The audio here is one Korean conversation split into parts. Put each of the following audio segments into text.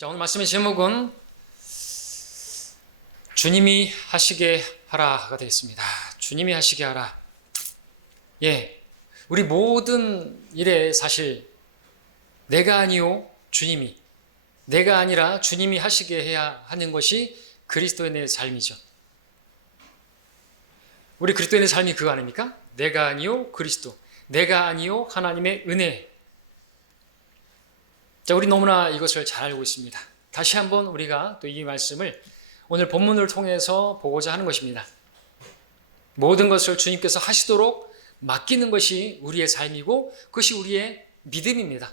자, 오늘 말씀의 제목은 주님이 하시게 하라가 되겠습니다. 주님이 하시게 하라. 예, 우리 모든 일에 사실 내가 아니요 주님이, 내가 아니라 주님이 하시게 해야 하는 것이 그리스도인의 삶이죠. 우리 그리스도인의 삶이 그거 아닙니까? 내가 아니요 그리스도, 내가 아니요 하나님의 은혜. 자, 우리 너무나 이것을 잘 알고 있습니다. 다시 한번 우리가 또 이 말씀을 오늘 본문을 통해서 보고자 하는 것입니다. 모든 것을 주님께서 하시도록 맡기는 것이 우리의 삶이고 그것이 우리의 믿음입니다.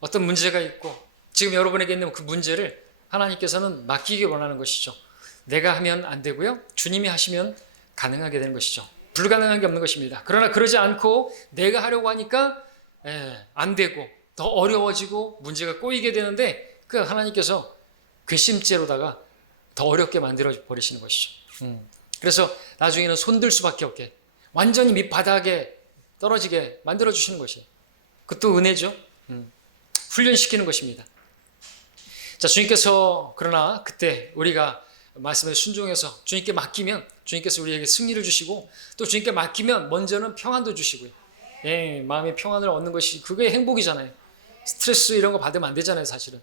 어떤 문제가 있고 지금 여러분에게 있는 그 문제를 하나님께서는 맡기기 원하는 것이죠. 내가 하면 안 되고요. 주님이 하시면 가능하게 되는 것이죠. 불가능한 게 없는 것입니다. 그러나 그러지 않고 내가 하려고 하니까 안 되고 더 어려워지고 문제가 꼬이게 되는데 그 하나님께서 괘씸죄로다가 더 어렵게 만들어 버리시는 것이죠. 그래서 나중에는 손들 수밖에 없게 완전히 밑바닥에 떨어지게 만들어 주시는 것이 그것도 은혜죠. 훈련시키는 것입니다. 자, 주님께서 그러나 그때 우리가 말씀에 순종해서 주님께 맡기면 주님께서 우리에게 승리를 주시고 또 주님께 맡기면 먼저는 평안도 주시고요. 예, 마음의 평안을 얻는 것이 그게 행복이잖아요. 스트레스 이런 거 받으면 안 되잖아요, 사실은.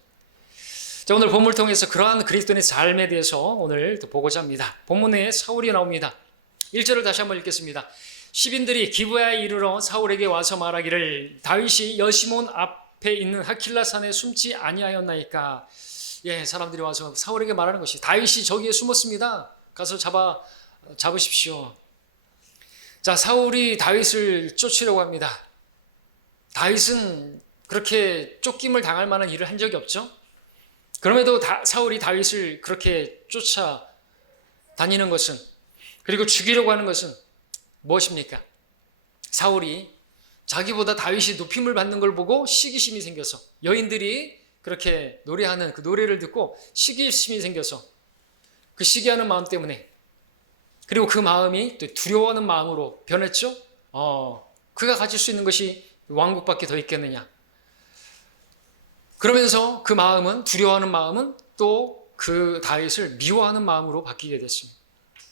자, 오늘 본문을 통해서 그러한 그리스도인의 삶에 대해서 오늘 또 보고자 합니다. 본문에 사울이 나옵니다. 1절을 다시 한번 읽겠습니다. 시빈들이 기브야에 이르러 사울에게 와서 말하기를 다윗이 여시몬 앞에 있는 하킬라산에 숨지 아니하였나이까. 예, 사람들이 와서 사울에게 말하는 것이 다윗이 저기에 숨었습니다. 가서 잡으십시오. 자, 사울이 다윗을 쫓으려고 합니다. 다윗은 그렇게 쫓김을 당할 만한 일을 한 적이 없죠. 그럼에도 사울이 다윗을 그렇게 쫓아다니는 것은, 그리고 죽이려고 하는 것은 무엇입니까? 사울이 자기보다 다윗이 높임을 받는 걸 보고 시기심이 생겨서, 여인들이 그렇게 노래하는 그 노래를 듣고 시기심이 생겨서 그 시기하는 마음 때문에, 그리고 그 마음이 또 두려워하는 마음으로 변했죠. 그가 가질 수 있는 것이 왕국밖에 더 있겠느냐. 그러면서 그 마음은, 두려워하는 마음은 또 그 다윗을 미워하는 마음으로 바뀌게 됐습니다.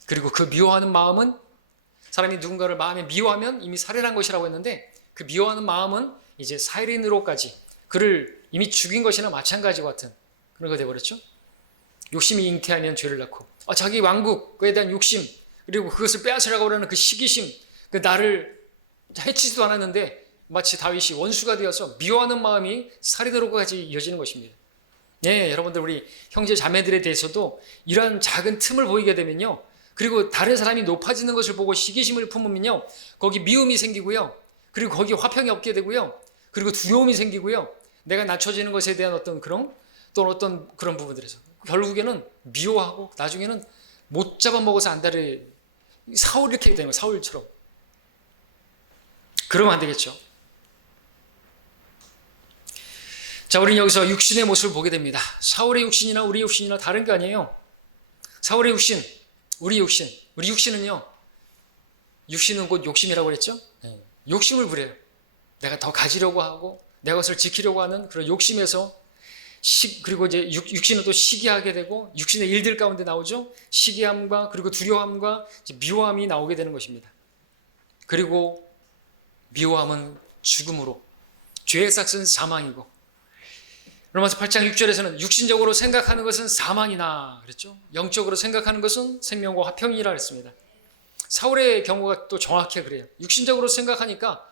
그리고 그 미워하는 마음은, 사람이 누군가를 마음에 미워하면 이미 살인한 것이라고 했는데 그 미워하는 마음은 이제 살인으로까지 그를 이미 죽인 것이나 마찬가지 같은 그런 거 되어버렸죠. 욕심이 잉태하면 죄를 낳고, 자기 왕국에 대한 욕심, 그리고 그것을 빼앗으려고 하는 그 시기심, 그 나를 해치지도 않았는데 마치 다윗이 원수가 되어서 미워하는 마음이 살인으로까지 이어지는 것입니다. 네, 여러분들 우리 형제 자매들에 대해서도 이러한 작은 틈을 보이게 되면요, 그리고 다른 사람이 높아지는 것을 보고 시기심을 품으면요, 거기 미움이 생기고요, 그리고 거기 화평이 없게 되고요, 그리고 두려움이 생기고요, 내가 낮춰지는 것에 대한 어떤 그런 부분들에서 결국에는 미워하고 나중에는 못 잡아먹어서 안달을, 사울 이렇게 되는 거예요. 사울처럼. 그러면 안 되겠죠. 자, 우리는 여기서 육신의 모습을 보게 됩니다. 사울의 육신이나 우리의 육신이나 다른 게 아니에요. 사울의 육신, 우리 육신은요, 육신은 곧 욕심이라고 그랬죠. 욕심을 부려요. 내가 더 가지려고 하고 내 것을 지키려고 하는 그런 욕심에서 그리고 이제 육신은 또 시기하게 되고 육신의 일들 가운데 나오죠. 시기함과 그리고 두려움과 미워함이 나오게 되는 것입니다. 그리고 미워함은 죽음으로, 죄의 삭은 사망이고, 로마서 8장 6절에서는 육신적으로 생각하는 것은 사망이나 그랬죠. 영적으로 생각하는 것은 생명과 화평이라 그랬습니다. 사울의 경우가 또 정확히 그래요. 육신적으로 생각하니까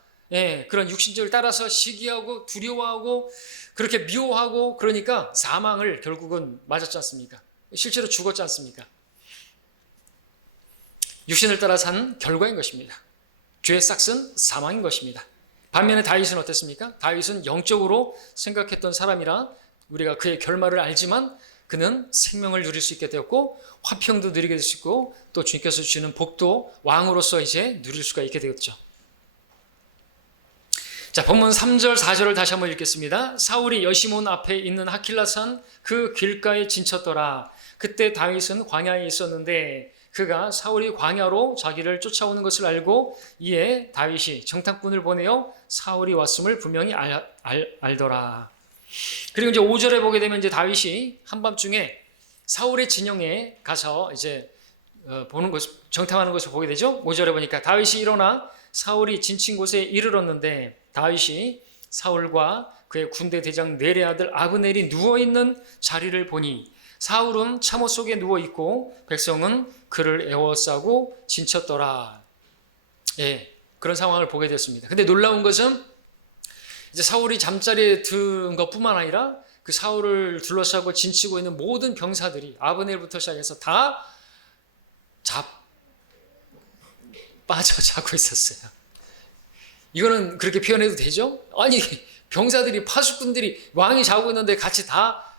그런 육신적을 따라서 시기하고 두려워하고 그렇게 미워하고, 그러니까 사망을 결국은 맞았지 않습니까? 실제로 죽었지 않습니까? 육신을 따라 산 결과인 것입니다. 죄의 삭은 사망인 것입니다. 반면에 다윗은 어땠습니까? 다윗은 영적으로 생각했던 사람이라 우리가 그의 결말을 알지만 그는 생명을 누릴 수 있게 되었고 화평도 누리게 될 수 있고 또 주님께서 주시는 복도 왕으로서 이제 누릴 수가 있게 되었죠. 자, 본문 3절 4절을 다시 한번 읽겠습니다. 사울이 여시몬 앞에 있는 하킬라산 그 길가에 진쳤더라. 그때 다윗은 광야에 있었는데 그가 사울이 광야로 자기를 쫓아오는 것을 알고 이에 다윗이 정탐꾼을 보내어 사울이 왔음을 분명히 알더라. 그리고 이제 5절에 보게 되면 이제 다윗이 한밤중에 사울의 진영에 가서 이제 보는 것, 정탐하는 것을 보게 되죠. 5절에 보니까 다윗이 일어나 사울이 진친 곳에 이르렀는데 다윗이 사울과 그의 군대 대장 넬의 아들 아브넬이 누워있는 자리를 보니 사울은 참호 속에 누워있고 백성은 그를 에워싸고 진쳤더라. 예, 그런 상황을 보게 됐습니다. 근데 놀라운 것은 이제 사울이 잠자리에 든 것뿐만 아니라 그 사울을 둘러싸고 진치고 있는 모든 병사들이 아브넬부터 시작해서 다 빠져 자고 있었어요. 이거는 그렇게 표현해도 되죠? 아니, 병사들이, 파수꾼들이, 왕이 자고 있는데 같이 다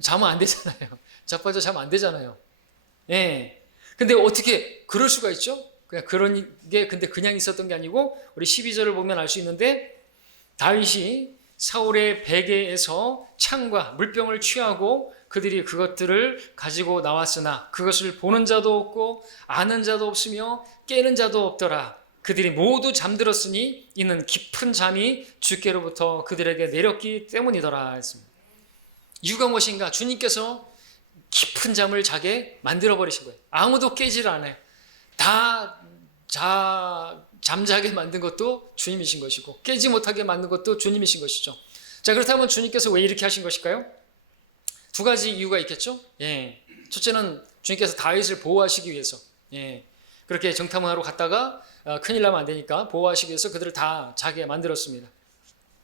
자면 안 되잖아요. 자빠져 자면 안 되잖아요. 예. 근데 어떻게 그럴 수가 있죠? 그냥 그런 게 근데 그냥 있었던 게 아니고 우리 12절을 보면 알 수 있는데 다윗이 사울의 베개에서 창과 물병을 취하고 그들이 그것들을 가지고 나왔으나 그것을 보는 자도 없고 아는 자도 없으며 깨는 자도 없더라. 그들이 모두 잠들었으니 이는 깊은 잠이 주께로부터 그들에게 내렸기 때문이더라 했습니다. 이유가 무엇인가? 주님께서 깊은 잠을 자게 만들어 버리신 거예요. 아무도 깨질 않아요. 다 잠자게 만든 것도 주님이신 것이고 깨지 못하게 만든 것도 주님이신 것이죠. 자, 그렇다면 주님께서 왜 이렇게 하신 것일까요? 두 가지 이유가 있겠죠. 예. 첫째는 주님께서 다윗을 보호하시기 위해서, 예. 그렇게 정탐하러 갔다가 큰일 나면 안 되니까 보호하시기 위해서 그들을 다 자게 만들었습니다.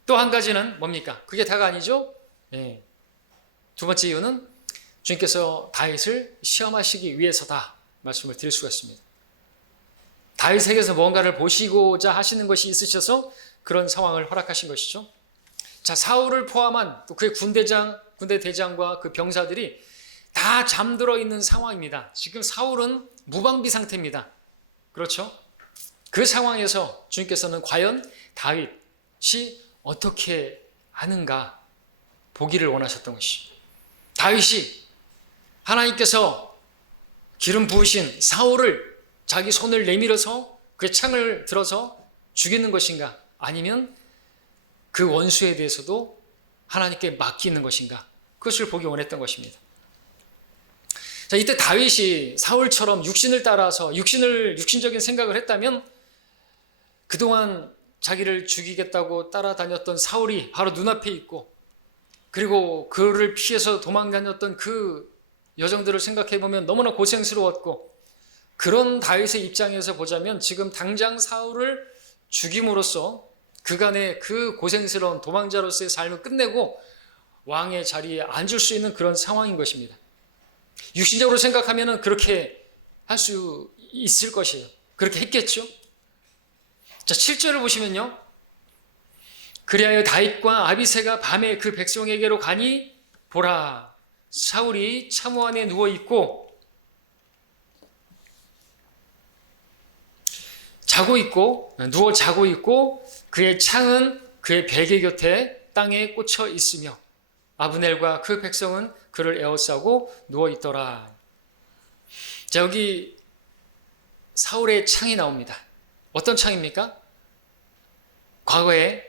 또 한 가지는 뭡니까? 그게 다가 아니죠. 예. 두 번째 이유는 주님께서 다윗을 시험하시기 위해서다 말씀을 드릴 수가 있습니다. 다윗에게서 뭔가를 보시고자 하시는 것이 있으셔서 그런 상황을 허락하신 것이죠. 자, 사울을 포함한 또 그의 군대 대장과 그 병사들이 다 잠들어 있는 상황입니다. 지금 사울은 무방비 상태입니다. 그렇죠? 그 상황에서 주님께서는 과연 다윗이 어떻게 하는가 보기를 원하셨던 것이죠. 다윗이 하나님께서 기름 부으신 사울을 자기 손을 내밀어서 그의 창을 들어서 죽이는 것인가? 아니면 그 원수에 대해서도 하나님께 맡기는 것인가? 그것을 보기 원했던 것입니다. 자, 이때 다윗이 사울처럼 육신을 따라서 육신적인 생각을 했다면 그동안 자기를 죽이겠다고 따라다녔던 사울이 바로 눈앞에 있고 그리고 그를 피해서 도망다녔던 그 여정들을 생각해보면 너무나 고생스러웠고 그런 다윗의 입장에서 보자면 지금 당장 사울을 죽임으로써 그간의 그 고생스러운 도망자로서의 삶을 끝내고 왕의 자리에 앉을 수 있는 그런 상황인 것입니다. 육신적으로 생각하면 그렇게 할 수 있을 것이에요. 그렇게 했겠죠? 자, 7절을 보시면요. 그리하여 다윗과 아비새가 밤에 그 백성에게로 가니 보라 사울이 참호 안에 누워 자고 있고 그의 창은 그의 베개 곁에 땅에 꽂혀 있으며 아브넬과 그 백성은 그를 에워싸고 누워 있더라. 자, 여기 사울의 창이 나옵니다. 어떤 창입니까? 과거에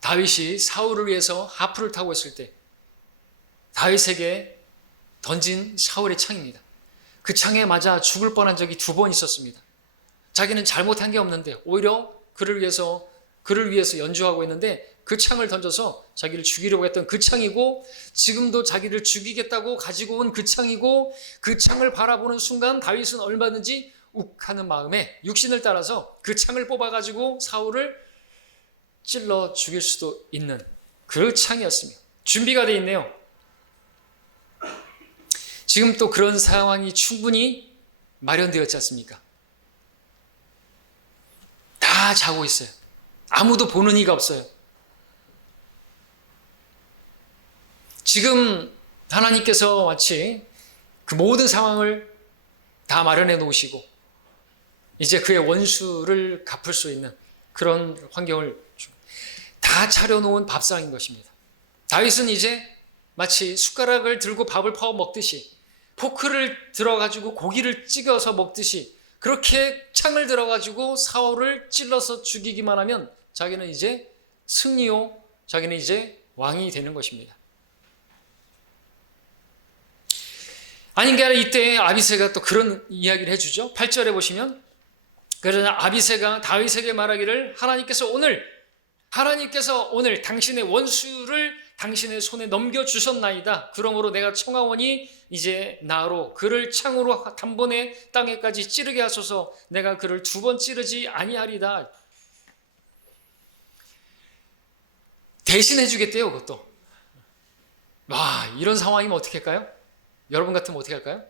다윗이 사울을 위해서 하프를 타고 있을 때 다윗에게 던진 사울의 창입니다. 그 창에 맞아 죽을 뻔한 적이 2번 있었습니다. 자기는 잘못한 게 없는데 오히려 그를 위해서 연주하고 있는데 그 창을 던져서 자기를 죽이려고 했던 그 창이고 지금도 자기를 죽이겠다고 가지고 온 그 창이고 그 창을 바라보는 순간 다윗은 얼마든지 욱하는 마음에 육신을 따라서 그 창을 뽑아가지고 사울을 찔러 죽일 수도 있는 그 창이었으며 준비가 되어 있네요. 지금 또 그런 상황이 충분히 마련되었지 않습니까? 다 자고 있어요. 아무도 보는 이가 없어요. 지금 하나님께서 마치 그 모든 상황을 다 마련해 놓으시고 이제 그의 원수를 갚을 수 있는 그런 환경을 다 차려놓은 밥상인 것입니다. 다윗은 이제 마치 숟가락을 들고 밥을 퍼 먹듯이 포크를 들어가지고 고기를 찍어서 먹듯이 그렇게 창을 들어가지고 사울을 찔러서 죽이기만 하면 자기는 이제 승리요, 자기는 이제 왕이 되는 것입니다. 아닌 게 아니라 이때 아비새가 또 그런 이야기를 해주죠. 8절에 보시면 그러나 아비새가 다윗에게 말하기를 하나님께서 오늘 당신의 원수를 당신의 손에 넘겨주셨나이다. 그러므로 내가 청하오니 이제 나로 그를 창으로 단번에 땅에까지 찌르게 하소서. 내가 그를 2번 찌르지 아니하리다. 대신해 주겠대요. 그것도. 와, 이런 상황이면 어떻게 할까요? 여러분 같으면 어떻게 할까요?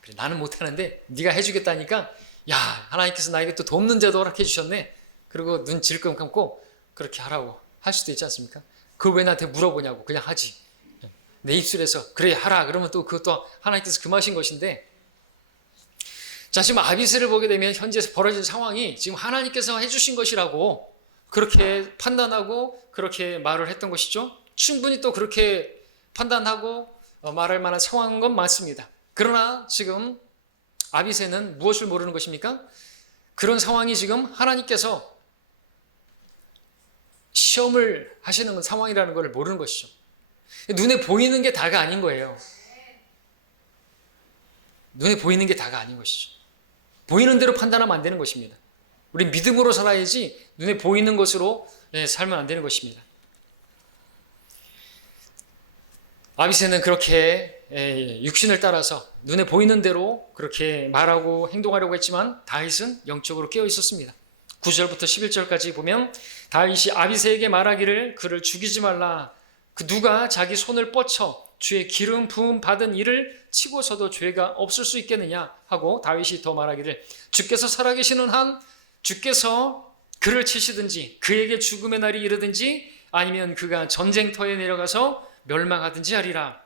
그래, 나는 못하는데 네가 해주겠다니까, 야, 하나님께서 나에게 또 돕는 자도 허락해 주셨네. 그리고 눈 질끈 감고 그렇게 하라고 할 수도 있지 않습니까? 그거 왜 나한테 물어보냐고. 그냥 하지. 내 입술에서 그래 하라 그러면 또 그것도 하나님께서 금하신 것인데, 자, 지금 아비새를 보게 되면 현재 벌어진 상황이 지금 하나님께서 해주신 것이라고 그렇게 판단하고 그렇게 말을 했던 것이죠. 충분히 또 그렇게 판단하고 말할 만한 상황인 건 맞습니다. 그러나 지금 아비새는 무엇을 모르는 것입니까? 그런 상황이 지금 하나님께서 시험을 하시는 상황이라는 걸 모르는 것이죠. 눈에 보이는 게 다가 아닌 거예요. 눈에 보이는 게 다가 아닌 것이죠. 보이는 대로 판단하면 안 되는 것입니다. 우리 믿음으로 살아야지 눈에 보이는 것으로 살면 안 되는 것입니다. 아비새는 그렇게 육신을 따라서 눈에 보이는 대로 그렇게 말하고 행동하려고 했지만 다윗은 영적으로 깨어 있었습니다. 9절부터 11절까지 보면 다윗이 아비새에게 말하기를 그를 죽이지 말라. 그 누가 자기 손을 뻗쳐 주의 기름 부음 받은 이를 치고서도 죄가 없을 수 있겠느냐 하고 다윗이 더 말하기를 주께서 살아계시는 한 주께서 그를 치시든지 그에게 죽음의 날이 이르든지 아니면 그가 전쟁터에 내려가서 멸망하든지 하리라.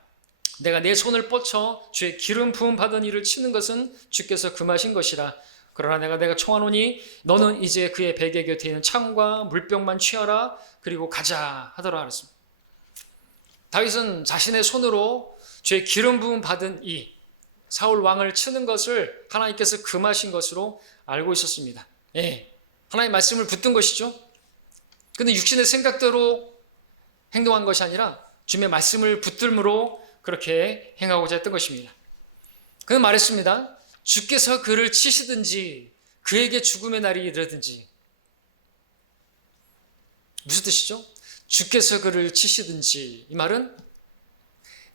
내가 내 손을 뻗쳐 주의 기름 부음 받은 이를 치는 것은 주께서 금하신 것이라. 그러나 내가 청하노니 너는 이제 그의 베개 곁에 있는 창과 물병만 취하라. 그리고 가자 하더라 그랬습니다. 다윗은 자신의 손으로 주의 기름 부음 받은 이 사울 왕을 치는 것을 하나님께서 금하신 것으로 알고 있었습니다. 하나님의 말씀을 붙든 것이죠. 그런데 육신의 생각대로 행동한 것이 아니라 주님의 말씀을 붙들므로 그렇게 행하고자 했던 것입니다. 그는 말했습니다. 주께서 그를 치시든지 그에게 죽음의 날이 이르든지. 무슨 뜻이죠? 주께서 그를 치시든지, 이 말은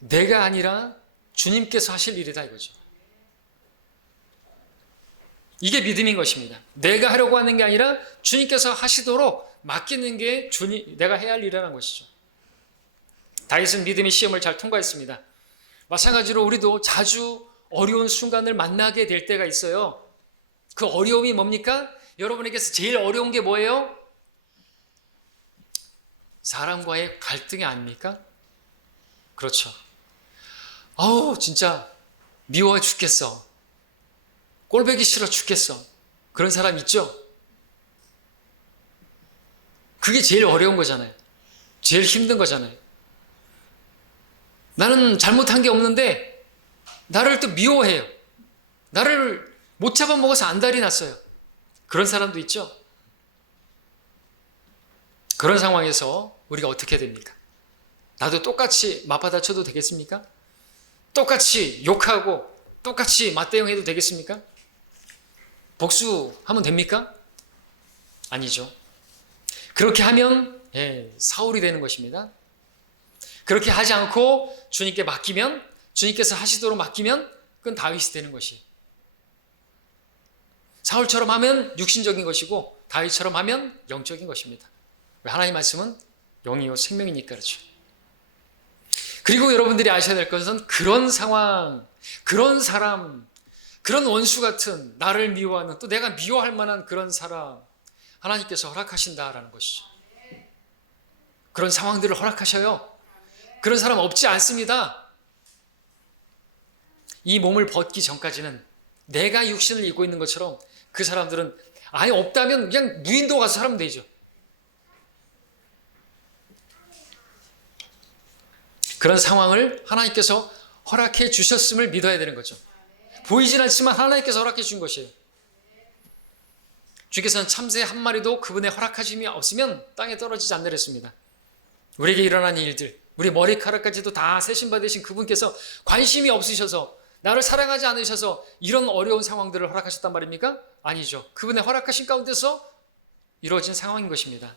내가 아니라 주님께서 하실 일이다 이거죠. 이게 믿음인 것입니다. 내가 하려고 하는 게 아니라 주님께서 하시도록 맡기는 게 내가 해야 할 일이라는 것이죠. 다윗은 믿음의 시험을 잘 통과했습니다. 마찬가지로 우리도 자주 어려운 순간을 만나게 될 때가 있어요. 그 어려움이 뭡니까? 여러분에게서 제일 어려운 게 뭐예요? 사람과의 갈등이 아닙니까? 그렇죠. 진짜 미워 죽겠어. 꼴보기 싫어 죽겠어. 그런 사람 있죠? 그게 제일 어려운 거잖아요. 제일 힘든 거잖아요. 나는 잘못한 게 없는데 나를 또 미워해요. 나를 못 잡아먹어서 안달이 났어요. 그런 사람도 있죠? 그런 상황에서 우리가 어떻게 됩니까? 나도 똑같이 맞받아쳐도 되겠습니까? 똑같이 욕하고 똑같이 맞대응해도 되겠습니까? 복수하면 됩니까? 아니죠. 그렇게 하면 사울이 되는 것입니다. 그렇게 하지 않고 주님께 맡기면, 주님께서 하시도록 맡기면 그건 다윗이 되는 것이. 사울처럼 하면 육신적인 것이고 다윗처럼 하면 영적인 것입니다. 하나님의 말씀은 영이요 생명이니까 그렇죠. 그리고 여러분들이 아셔야 될 것은 그런 상황, 그런 사람, 그런 원수 같은 나를 미워하는, 또 내가 미워할 만한 그런 사람 하나님께서 허락하신다라는 것이죠. 그런 상황들을 허락하셔요. 그런 사람 없지 않습니다. 이 몸을 벗기 전까지는 내가 육신을 입고 있는 것처럼 그 사람들은 아예 없다면 그냥 무인도 가서 살면 되죠. 그런 상황을 하나님께서 허락해 주셨음을 믿어야 되는 거죠. 보이진 않지만 하나님께서 허락해 준 것이에요. 주께서는 참새 한 마리도 그분의 허락하심이 없으면 땅에 떨어지지 않으랬습니다. 우리에게 일어난 일들, 우리 머리카락까지도 다 세심받으신 그분께서 관심이 없으셔서, 나를 사랑하지 않으셔서 이런 어려운 상황들을 허락하셨단 말입니까? 아니죠. 그분의 허락하신 가운데서 이루어진 상황인 것입니다.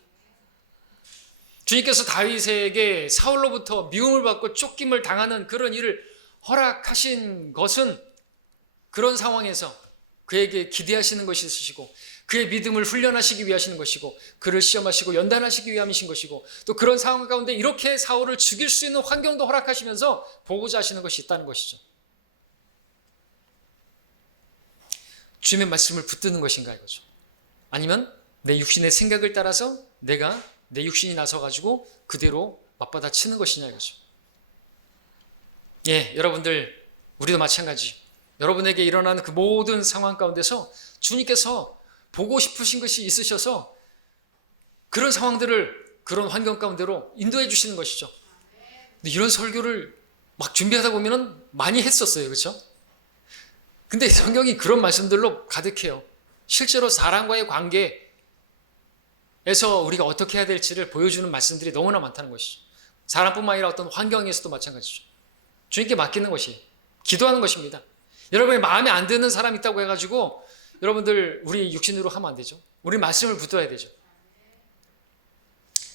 주님께서 다윗에게 사울로부터 미움을 받고 쫓김을 당하는 그런 일을 허락하신 것은 그런 상황에서 그에게 기대하시는 것이 있으시고, 그의 믿음을 훈련하시기 위하시는 것이고, 그를 시험하시고 연단하시기 위함이신 것이고, 또 그런 상황 가운데 이렇게 사울을 죽일 수 있는 환경도 허락하시면서 보고자 하시는 것이 있다는 것이죠. 주님의 말씀을 붙드는 것인가 이거죠. 아니면 내 육신의 생각을 따라서 내가 내 육신이 나서가지고 그대로 맞받아 치는 것이냐 이거죠. 예, 여러분들, 우리도 마찬가지. 여러분에게 일어나는 그 모든 상황 가운데서 주님께서 보고 싶으신 것이 있으셔서 그런 상황들을 그런 환경 가운데로 인도해 주시는 것이죠. 근데 이런 설교를 막 준비하다 보면 많이 했었어요. 그렇죠? 근데 성경이 그런 말씀들로 가득해요. 실제로 사람과의 관계에서 우리가 어떻게 해야 될지를 보여주는 말씀들이 너무나 많다는 것이죠. 사람뿐만 아니라 어떤 환경에서도 마찬가지죠. 주님께 맡기는 것이, 기도하는 것입니다. 여러분의 마음에 안 드는 사람 있다고 해가지고 여러분들 우리 육신으로 하면 안 되죠. 우리 말씀을 붙들어야 되죠.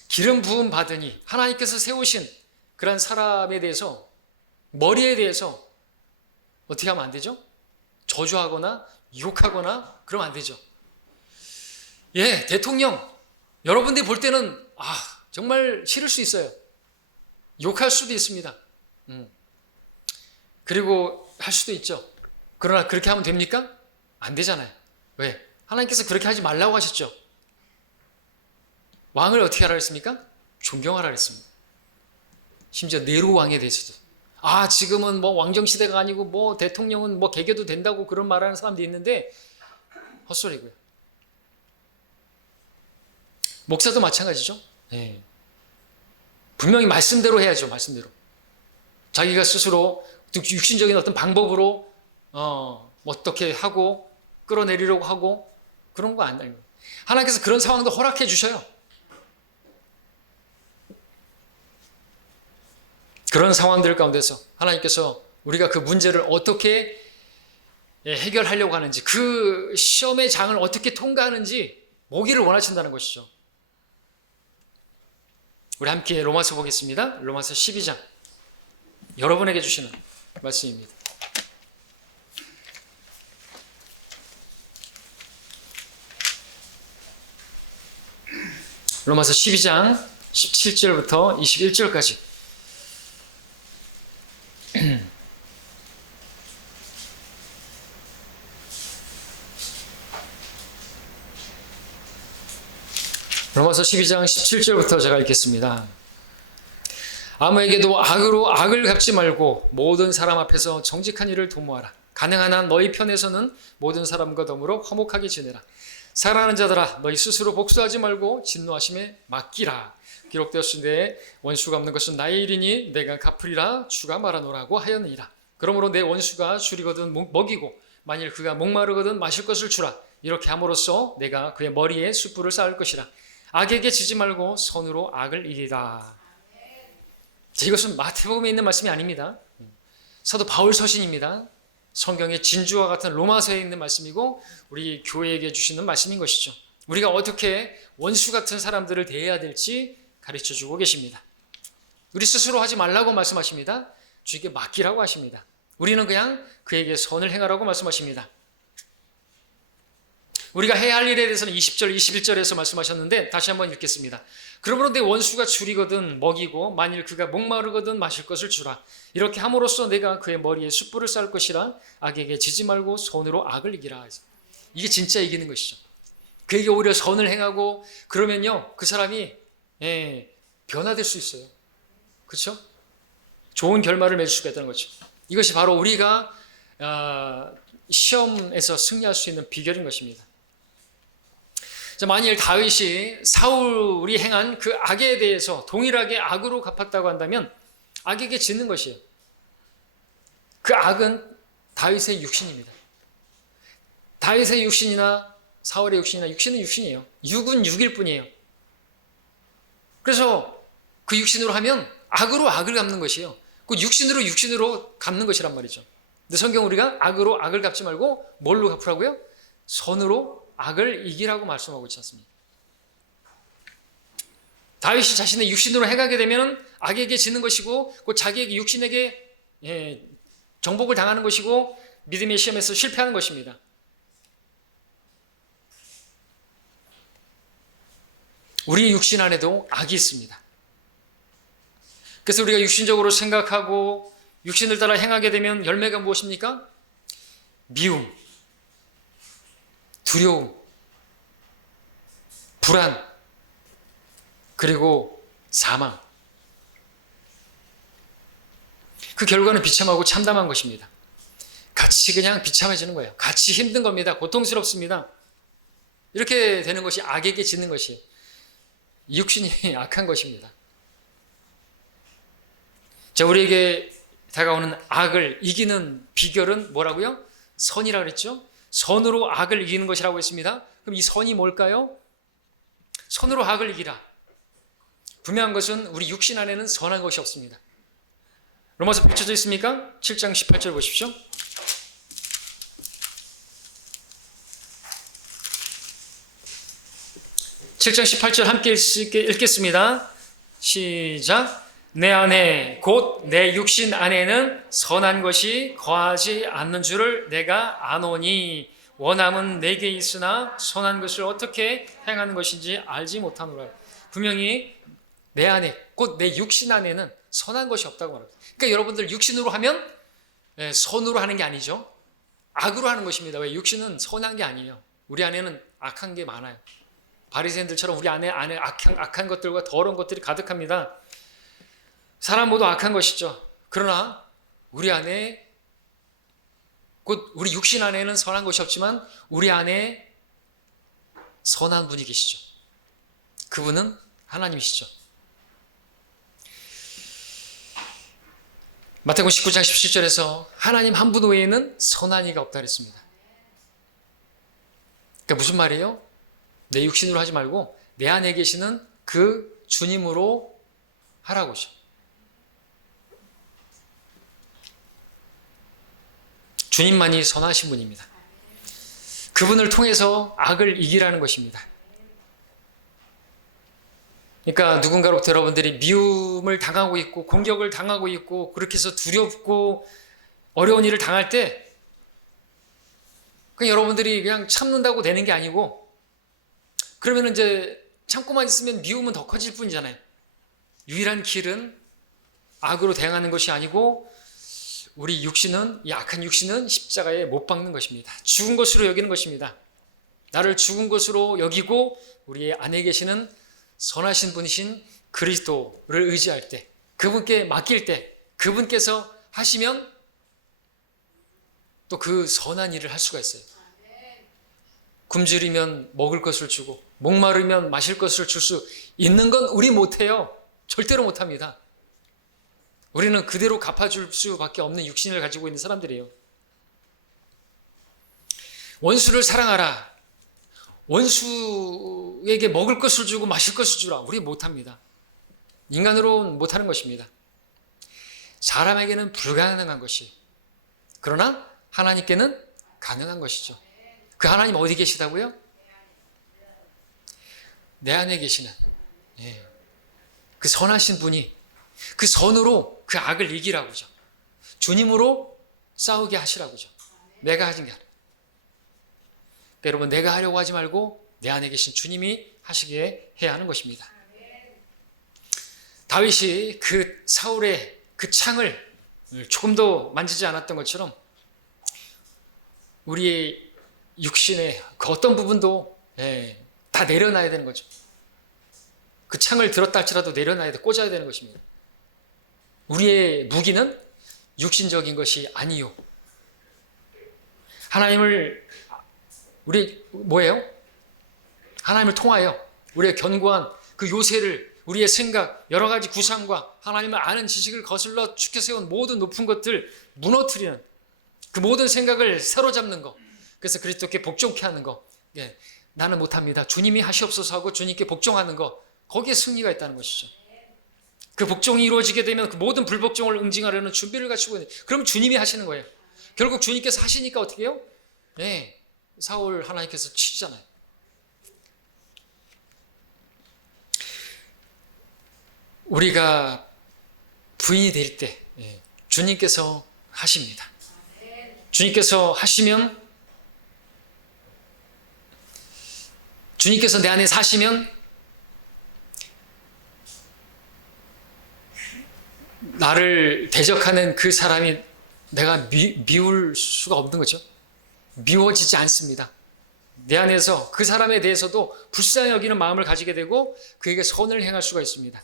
기름 부음 받으니 하나님께서 세우신 그런 사람에 대해서, 머리에 대해서 어떻게 하면 안 되죠? 저주하거나 욕하거나 그러면 안 되죠. 예, 대통령, 여러분들이 볼 때는 정말 싫을 수 있어요. 욕할 수도 있습니다. 그리고 할 수도 있죠. 그러나 그렇게 하면 됩니까? 안 되잖아요. 왜? 하나님께서 그렇게 하지 말라고 하셨죠. 왕을 어떻게 하라 했습니까? 존경하라 했습니다. 심지어 네로 왕에 대해서도. 지금은 뭐 왕정시대가 아니고 뭐 대통령은 뭐 개겨도 된다고 그런 말하는 사람도 있는데 헛소리고요. 목사도 마찬가지죠. 네. 분명히 말씀대로 해야죠. 말씀대로. 자기가 스스로 육신적인 어떤 방법으로 어떻게 하고 끌어내리려고 하고 그런 거 아니에요. 하나님께서 그런 상황도 허락해 주셔요. 그런 상황들 가운데서 하나님께서 우리가 그 문제를 어떻게 해결하려고 하는지, 그 시험의 장을 어떻게 통과하는지 보기를 원하신다는 것이죠. 우리 함께 로마서 보겠습니다. 로마서 12장. 여러분에게 주시는 말씀입니다. 로마서 12장 17절부터 21절까지. 로마서 12장 17절부터 제가 읽겠습니다. 아무에게도 악으로 악을 갚지 말고 모든 사람 앞에서 정직한 일을 도모하라. 가능한 한 너희 편에서는 모든 사람과 더불어 화목하게 지내라. 사랑하는 자들아, 너희 스스로 복수하지 말고 진노하심에 맡기라. 기록되었으되 원수 갚는 것은 나의 일이니 내가 갚으리라 주가 말하노라고 하였느니라. 그러므로 내 원수가 줄이거든 먹이고 만일 그가 목마르거든 마실 것을 주라. 이렇게 함으로써 내가 그의 머리에 숯불을 쌓을 것이라. 악에게 지지 말고 선으로 악을 이기라. 이것은 마태복음에 있는 말씀이 아닙니다. 사도 바울 서신입니다. 성경의 진주와 같은 로마서에 있는 말씀이고 우리 교회에게 주시는 말씀인 것이죠. 우리가 어떻게 원수 같은 사람들을 대해야 될지 가르쳐주고 계십니다. 우리 스스로 하지 말라고 말씀하십니다. 주에게 맡기라고 하십니다. 우리는 그냥 그에게 선을 행하라고 말씀하십니다. 우리가 해야 할 일에 대해서는 20절, 21절에서 말씀하셨는데 다시 한번 읽겠습니다. 그러므로 내 원수가 줄이거든 먹이고 만일 그가 목마르거든 마실 것을 주라. 이렇게 함으로써 내가 그의 머리에 숯불을 쌓을 것이라. 악에게 지지 말고 선으로 악을 이기라. 이게 진짜 이기는 것이죠. 그에게 오히려 선을 행하고 그러면요 그 사람이 변화될 수 있어요. 그렇죠? 좋은 결말을 맺을 수가 있다는 거죠. 이것이 바로 우리가 시험에서 승리할 수 있는 비결인 것입니다. 만일 다윗이 사울이 행한 그 악에 대해서 동일하게 악으로 갚았다고 한다면 악에게 짓는 것이에요. 그 악은 다윗의 육신입니다. 다윗의 육신이나 사울의 육신이나 육신은 육신이에요. 육은 육일 뿐이에요. 그래서 그 육신으로 하면 악으로 악을 갚는 것이에요. 그 육신으로 갚는 것이란 말이죠. 근데 성경 우리가 악으로 악을 갚지 말고 뭘로 갚으라고요? 선으로 악을 이기라고 말씀하고 있지 않습니까? 다윗이 자신의 육신으로 행하게 되면 악에게 지는 것이고 곧 자기에게 육신에게 정복을 당하는 것이고 믿음의 시험에서 실패하는 것입니다. 우리 육신 안에도 악이 있습니다. 그래서 우리가 육신적으로 생각하고 육신을 따라 행하게 되면 열매가 무엇입니까? 미움, 두려움, 불안, 그리고 사망. 그 결과는 비참하고 참담한 것입니다. 같이 그냥 비참해지는 거예요. 같이 힘든 겁니다. 고통스럽습니다. 이렇게 되는 것이 악에게 지는 것이에요. 육신이 악한 것입니다. 자, 우리에게 다가오는 악을 이기는 비결은 뭐라고요? 선이라고 그랬죠? 선으로 악을 이기는 것이라고 했습니다. 그럼 이 선이 뭘까요? 선으로 악을 이기라. 분명한 것은 우리 육신 안에는 선한 것이 없습니다. 로마서 펼쳐져 있습니까? 7장 18절 보십시오. (7장 18절) 함께 읽겠습니다. 시작. 내 안에 곧 내 육신 안에는 선한 것이 거하지 않는 줄을 내가 아노니 원함은 내게 있으나 선한 것을 어떻게 행하는 것인지 알지 못하노라. 분명히 내 안에 곧 내 육신 안에는 선한 것이 없다고 말합니다. 그러니까 여러분들 육신으로 하면 선으로 하는 게 아니죠. 악으로 하는 것입니다. 왜? 육신은 선한 게 아니에요. 우리 안에는 악한 게 많아요. 바리새인들처럼 우리 안에 악한 것들과 더러운 것들이 가득합니다. 사람 모두 악한 것이죠. 그러나 우리 안에 곧 우리 육신 안에는 선한 것이 없지만 우리 안에 선한 분이 계시죠. 그분은 하나님이시죠. 마태복음 19장 17절에서 하나님 한 분 외에는 선한 이가 없다 그랬습니다. 그러니까 무슨 말이에요? 내 육신으로 하지 말고 내 안에 계시는 그 주님으로 하라고죠. 주님만이 선하신 분입니다. 그분을 통해서 악을 이기라는 것입니다. 그러니까 누군가로부터 여러분들이 미움을 당하고 있고 공격을 당하고 있고 그렇게 해서 두렵고 어려운 일을 당할 때 그냥 여러분들이 그냥 참는다고 되는 게 아니고 그러면 이제 참고만 있으면 미움은 더 커질 뿐이잖아요. 유일한 길은 악으로 대응하는 것이 아니고 우리 육신은, 이 악한 육신은 십자가에 못 박는 것입니다. 죽은 것으로 여기는 것입니다. 나를 죽은 것으로 여기고 우리의 안에 계시는 선하신 분이신 그리스도를 의지할 때, 그분께 맡길 때, 그분께서 하시면 또 그 선한 일을 할 수가 있어요. 굶주리면 먹을 것을 주고 목마르면 마실 것을 줄 수 있는 건 우리 못해요. 절대로 못합니다. 우리는 그대로 갚아줄 수밖에 없는 육신을 가지고 있는 사람들이에요. 원수를 사랑하라. 원수에게 먹을 것을 주고 마실 것을 주라. 우리 못합니다. 인간으로는 못하는 것입니다. 사람에게는 불가능한 것이, 그러나 하나님께는 가능한 것이죠. 그 하나님 어디 계시다고요? 내 안에 계시는 그 선하신 분이 그 선으로 그 악을 이기라고죠. 주님으로 싸우게 하시라고죠. 내가 하신 게 아니라. 그러니까 여러분, 내가 하려고 하지 말고 내 안에 계신 주님이 하시게 해야 하는 것입니다. 다윗이 그 사울의 그 창을 조금도 만지지 않았던 것처럼 우리의 육신의 그 어떤 부분도 다 내려놔야 되는 거죠. 그 창을 들었다 할지라도 내려놔야 돼, 꽂아야 되는 것입니다. 우리의 무기는 육신적인 것이 아니요. 하나님을, 우리 뭐예요? 하나님을 통하여 우리의 견고한 그 요새를, 우리의 생각, 여러 가지 구상과 하나님을 아는 지식을 거슬러 축해 세운 모든 높은 것들 무너뜨리는 그 모든 생각을 사로잡는 것, 그래서 그리스도께 복종케 하는 것, 나는 못합니다, 주님이 하시옵소서 하고 주님께 복종하는 것, 거기에 승리가 있다는 것이죠. 그 복종이 이루어지게 되면 그 모든 불복종을 응징하려는 준비를 갖추고 있는, 그럼 주님이 하시는 거예요. 결국 주님께서 하시니까 어떻게 해요? 네, 사울 하나님께서 치잖아요. 우리가 부인이 될 때 주님께서 하십니다. 주님께서 하시면, 주님께서 내 안에 사시면 나를 대적하는 그 사람이 내가 미울 수가 없는 거죠. 미워지지 않습니다. 내 안에서 그 사람에 대해서도 불쌍히 여기는 마음을 가지게 되고 그에게 선을 행할 수가 있습니다.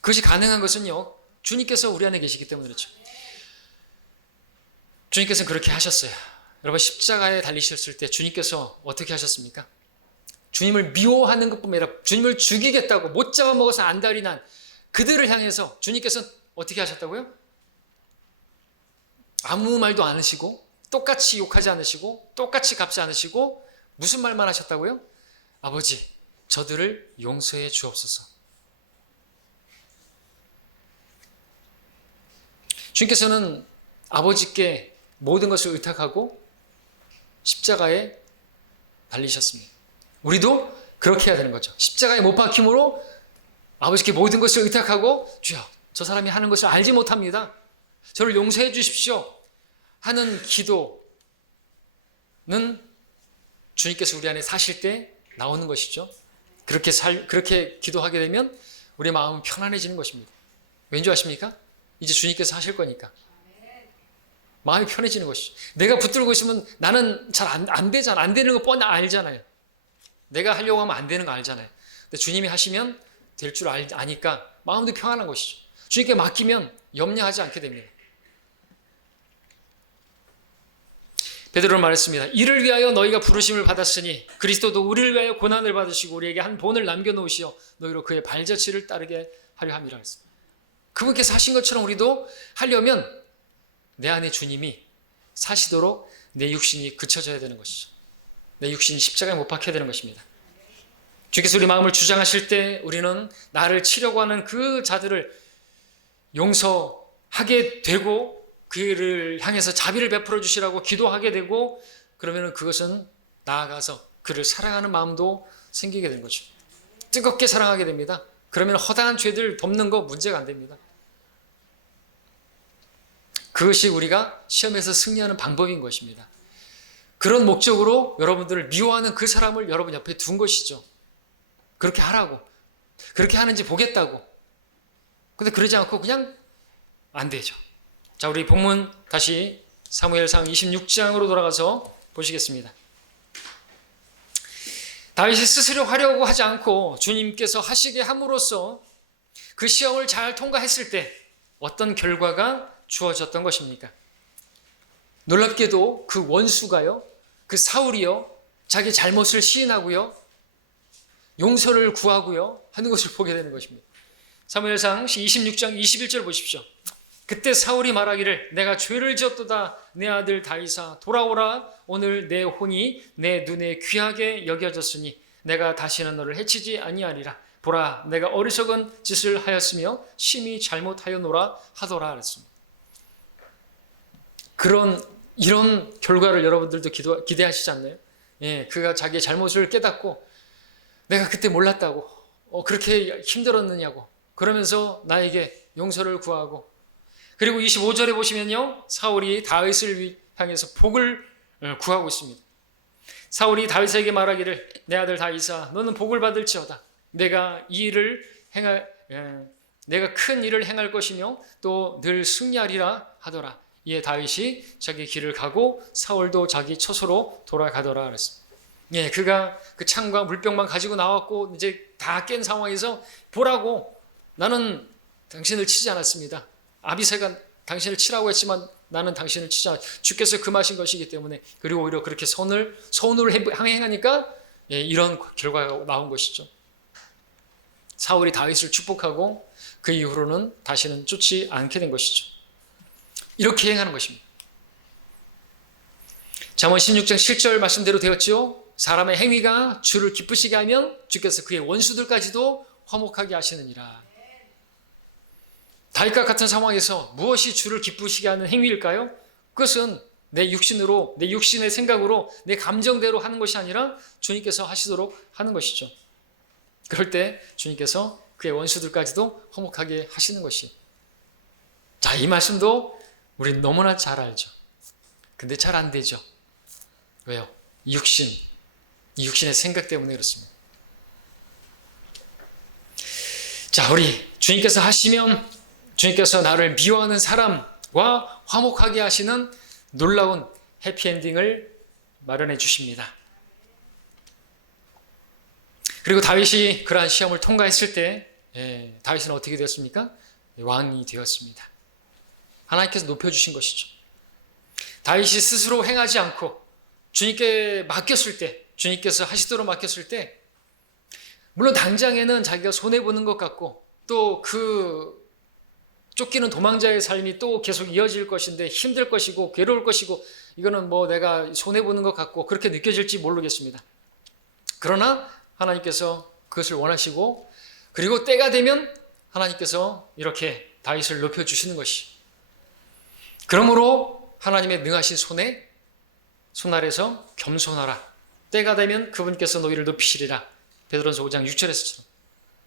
그것이 가능한 것은요, 주님께서 우리 안에 계시기 때문에 그렇죠. 주님께서는 그렇게 하셨어요. 여러분, 십자가에 달리셨을 때 주님께서 어떻게 하셨습니까? 주님을 미워하는 것뿐만 아니라 주님을 죽이겠다고 못 잡아먹어서 안달이 난 그들을 향해서 주님께서는 어떻게 하셨다고요? 아무 말도 안 하시고, 똑같이 욕하지 않으시고, 똑같이 갚지 않으시고, 무슨 말만 하셨다고요? 아버지, 저들을 용서해 주옵소서. 주님께서는 아버지께 모든 것을 의탁하고 십자가에 달리셨습니다. 우리도 그렇게 해야 되는 거죠. 십자가에 못 박힘으로 아버지께 모든 것을 의탁하고, 주여, 저 사람이 하는 것을 알지 못합니다. 저를 용서해 주십시오 하는 기도는 주님께서 우리 안에 사실 때 나오는 것이죠. 그렇게 기도하게 되면 우리의 마음은 편안해지는 것입니다. 왠지 아십니까? 이제 주님께서 하실 거니까 마음이 편해지는 것이죠. 내가 붙들고 있으면 나는 잘 안 되잖아. 안 되는 거 뻔히 알잖아요. 내가 하려고 하면 안 되는 거 알잖아요. 근데 주님이 하시면 될 줄 아니까 마음도 평안한 것이죠. 주님께 맡기면 염려하지 않게 됩니다. 베드로는 말했습니다. 이를 위하여 너희가 부르심을 받았으니 그리스도도 우리를 위하여 고난을 받으시고 우리에게 한 본을 남겨놓으시어 너희로 그의 발자취를 따르게 하려 함이라 했습니다. 그분께서 하신 것처럼 우리도 하려면 내 안에 주님이 사시도록 내 육신이 그쳐져야 되는 것이죠. 내 육신이 십자가에 못 박혀야 되는 것입니다. 주께서 우리 마음을 주장하실 때 우리는 나를 치려고 하는 그 자들을 용서하게 되고 그를 향해서 자비를 베풀어 주시라고 기도하게 되고, 그러면 그것은 나아가서 그를 사랑하는 마음도 생기게 되는 거죠. 뜨겁게 사랑하게 됩니다. 그러면 허다한 죄들 덮는 거 문제가 안 됩니다. 그것이 우리가 시험에서 승리하는 방법인 것입니다. 그런 목적으로 여러분들을 미워하는 그 사람을 여러분 옆에 둔 것이죠. 그렇게 하라고. 그렇게 하는지 보겠다고. 근데 그러지 않고 그냥 안 되죠. 자, 우리 본문 다시 사무엘상 26장으로 돌아가서 보시겠습니다. 다윗이 스스로 하려고 하지 않고 주님께서 하시게 함으로써 그 시험을 잘 통과했을 때 어떤 결과가 주어졌던 것입니까? 놀랍게도 그 원수가요, 그 사울이요, 자기 잘못을 시인하고요, 용서를 구하고요 하는 것을 보게 되는 것입니다. 사무엘상 26장 21절 보십시오. 그때 사울이 말하기를 내가 죄를 지었도다. 내 아들 다윗아 돌아오라. 오늘 내 혼이 내 눈에 귀하게 여겨졌으니 내가 다시는 너를 해치지 아니하리라. 보라, 내가 어리석은 짓을 하였으며 심히 잘못하였노라 하더라 그랬습니다. 이런 결과를 여러분들도 기대하시지 않나요? 예, 그가 자기의 잘못을 깨닫고 내가 그때 몰랐다고, 그렇게 힘들었느냐고 그러면서 나에게 용서를 구하고, 그리고 25절에 보시면요, 사울이 다윗을 향해서 복을 구하고 있습니다. 사울이 다윗에게 말하기를 내 아들 다윗아 너는 복을 받을지어다. 내가 큰 일을 행할 것이며 또 늘 승리하리라 하더라. 이에 다윗이 자기 길을 가고 사울도 자기 처소로 돌아가더라 그랬습니다. 예, 그가 그 창과 물병만 가지고 나왔고 이제 다 깬 상황에서 보라고, 나는 당신을 치지 않았습니다. 아비새가 당신을 치라고 했지만 나는 당신을 치지 않았다. 주께서 금하신 것이기 때문에. 그리고 오히려 그렇게 선으로 행하니까 이런 결과가 나온 것이죠. 사울이 다윗을 축복하고 그 이후로는 다시는 쫓지 않게 된 것이죠. 이렇게 행하는 것입니다. 잠언 16장 7절 말씀대로 되었죠. 사람의 행위가 주를 기쁘시게 하면 주께서 그의 원수들까지도 화목하게 하시느니라. 다윗과 같은 상황에서 무엇이 주를 기쁘시게 하는 행위일까요? 그것은 내 육신으로, 내 육신의 생각으로, 내 감정대로 하는 것이 아니라 주님께서 하시도록 하는 것이죠. 그럴 때 주님께서 그의 원수들까지도 화목하게 하시는 것이. 자, 이 말씀도 우리 너무나 잘 알죠. 근데 잘 안 되죠. 왜요? 이 육신의 생각 때문에 그렇습니다. 자, 우리 주님께서 하시면 주님께서 나를 미워하는 사람과 화목하게 하시는 놀라운 해피엔딩을 마련해 주십니다. 그리고 다윗이 그러한 시험을 통과했을 때 다윗은 어떻게 되었습니까? 왕이 되었습니다. 하나님께서 높여주신 것이죠. 다윗이 스스로 행하지 않고 주님께 맡겼을 때, 주님께서 하시도록 맡겼을 때, 물론 당장에는 자기가 손해보는 것 같고 또 그 쫓기는 도망자의 삶이 또 계속 이어질 것인데 힘들 것이고 괴로울 것이고 이거는 뭐 내가 손해보는 것 같고 그렇게 느껴질지 모르겠습니다. 그러나 하나님께서 그것을 원하시고 그리고 때가 되면 하나님께서 이렇게 다윗을 높여주시는 것이. 그러므로 하나님의 능하신 손 아래서 겸손하라. 때가 되면 그분께서 너희를 높이시리라. 베드로전서 5장 6절에서처럼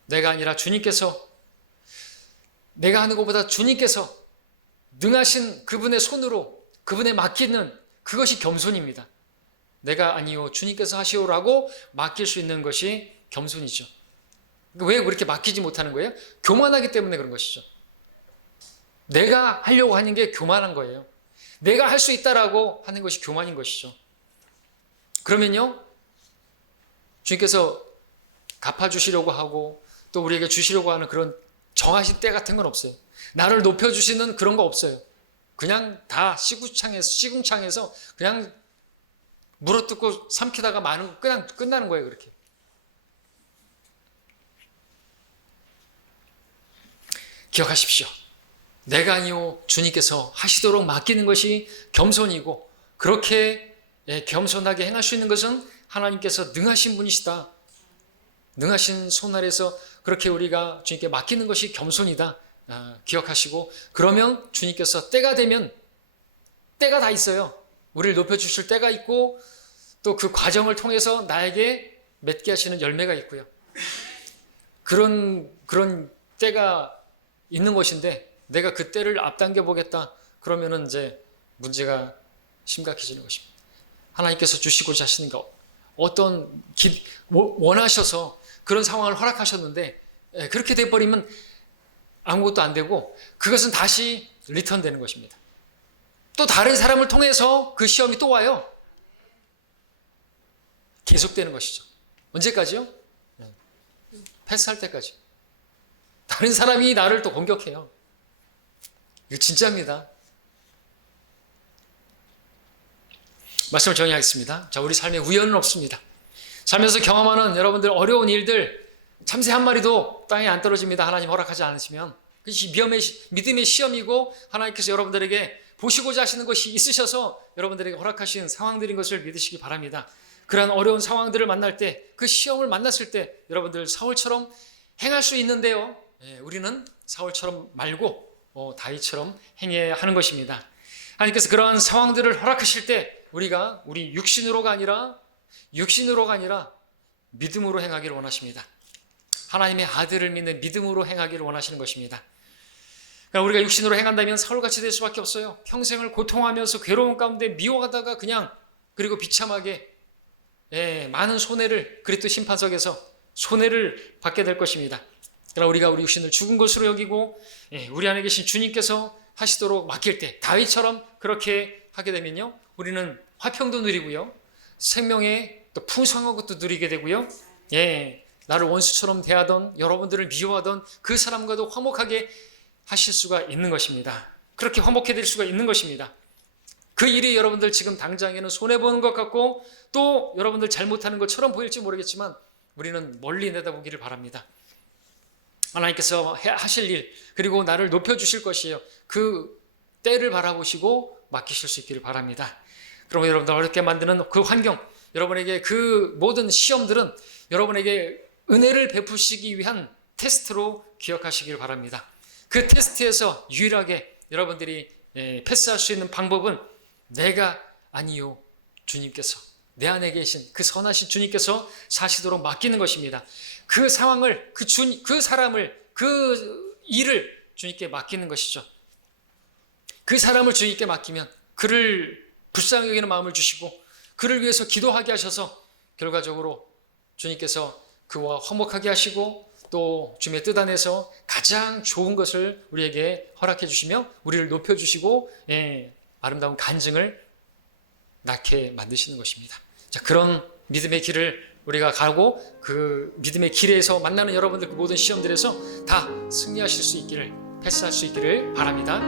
내가 아니라 주님께서, 내가 하는 것보다 주님께서 능하신 그분의 손으로 그분에 맡기는 그것이 겸손입니다. 내가 아니요 주님께서 하시오라고 맡길 수 있는 것이 겸손이죠. 왜 그렇게 맡기지 못하는 거예요? 교만하기 때문에 그런 것이죠. 내가 하려고 하는 게 교만한 거예요. 내가 할 수 있다라고 하는 것이 교만인 것이죠. 그러면요, 주님께서 갚아주시려고 하고 또 우리에게 주시려고 하는 그런 정하신 때 같은 건 없어요. 나를 높여주시는 그런 거 없어요. 그냥 다 시궁창에서 그냥 물어뜯고 삼키다가 마는 그냥 끝나는 거예요. 그렇게. 기억하십시오. 내가 아니오 주님께서 하시도록 맡기는 것이 겸손이고 그렇게 겸손하게 행할 수 있는 것은 하나님께서 능하신 분이시다. 능하신 손 아래서 그렇게 우리가 주님께 맡기는 것이 겸손이다. 기억하시고 그러면 주님께서 때가 되면 때가 다 있어요. 우리를 높여주실 때가 있고 또 그 과정을 통해서 나에게 맺게 하시는 열매가 있고요. 그런 때가 있는 것인데 내가 그 때를 앞당겨 보겠다. 그러면은 이제 문제가 심각해지는 것입니다. 하나님께서 주시고자 하시는 거 어떤 원하셔서 그런 상황을 허락하셨는데 그렇게 돼버리면 아무것도 안 되고 그것은 다시 리턴되는 것입니다. 또 다른 사람을 통해서 그 시험이 또 와요. 계속되는 것이죠. 언제까지요? 패스할 때까지. 다른 사람이 나를 또 공격해요. 이거 진짜입니다. 말씀을 정리하겠습니다. 자, 우리 삶에 우연은 없습니다. 살면서 경험하는 여러분들 어려운 일들, 참새 한 마리도 땅에 안 떨어집니다. 하나님 허락하지 않으시면. 그것이 믿음의 시험이고 하나님께서 여러분들에게 보시고자 하시는 것이 있으셔서 여러분들에게 허락하신 상황들인 것을 믿으시기 바랍니다. 그러한 어려운 상황들을 만날 때, 그 시험을 만났을 때 여러분들 사울처럼 행할 수 있는데요. 우리는 사울처럼 말고 다윗처럼 행해야 하는 것입니다. 하나님께서 그러한 상황들을 허락하실 때 우리가 우리 육신으로가 아니라 믿음으로 행하기를 원하십니다. 하나님의 아들을 믿는 믿음으로 행하기를 원하시는 것입니다. 그러니까 우리가 육신으로 행한다면 사울같이 될 수밖에 없어요. 평생을 고통하면서 괴로운 가운데 미워하다가 그리고 비참하게 많은 손해를 그리스도 심판석에서 손해를 받게 될 것입니다. 그러나 우리가 우리 육신을 죽은 것으로 여기고 우리 안에 계신 주님께서 하시도록 맡길 때 다윗처럼 그렇게 하게 되면요, 우리는 화평도 누리고요, 생명의 또 풍성한 것도 누리게 되고요, 나를 원수처럼 대하던 여러분들을 미워하던 그 사람과도 화목하게 하실 수가 있는 것입니다. 그렇게 화목해질 수가 있는 것입니다. 그 일이 여러분들 지금 당장에는 손해보는 것 같고 또 여러분들 잘못하는 것처럼 보일지 모르겠지만 우리는 멀리 내다보기를 바랍니다. 하나님께서 하실 일, 그리고 나를 높여주실 것이에요. 그 때를 바라보시고 맡기실 수 있기를 바랍니다. 그러면 여러분들 어렵게 만드는 그 환경, 여러분에게 그 모든 시험들은 여러분에게 은혜를 베푸시기 위한 테스트로 기억하시길 바랍니다. 그 테스트에서 유일하게 여러분들이 패스할 수 있는 방법은 내가 아니요, 주님께서, 내 안에 계신 그 선하신 주님께서 사시도록 맡기는 것입니다. 그 상황을, 그 사람을, 그 일을 주님께 맡기는 것이죠. 그 사람을 주님께 맡기면 그를 불쌍히 여기는 마음을 주시고 그를 위해서 기도하게 하셔서 결과적으로 주님께서 그와 화목하게 하시고 또 주님의 뜻 안에서 가장 좋은 것을 우리에게 허락해 주시며 우리를 높여주시고 아름다운 간증을 낳게 만드시는 것입니다. 자, 그런 믿음의 길을 우리가 가고 그 믿음의 길에서 만나는 여러분들 그 모든 시험들에서 다 승리하실 수 있기를, 패스할 수 있기를 바랍니다.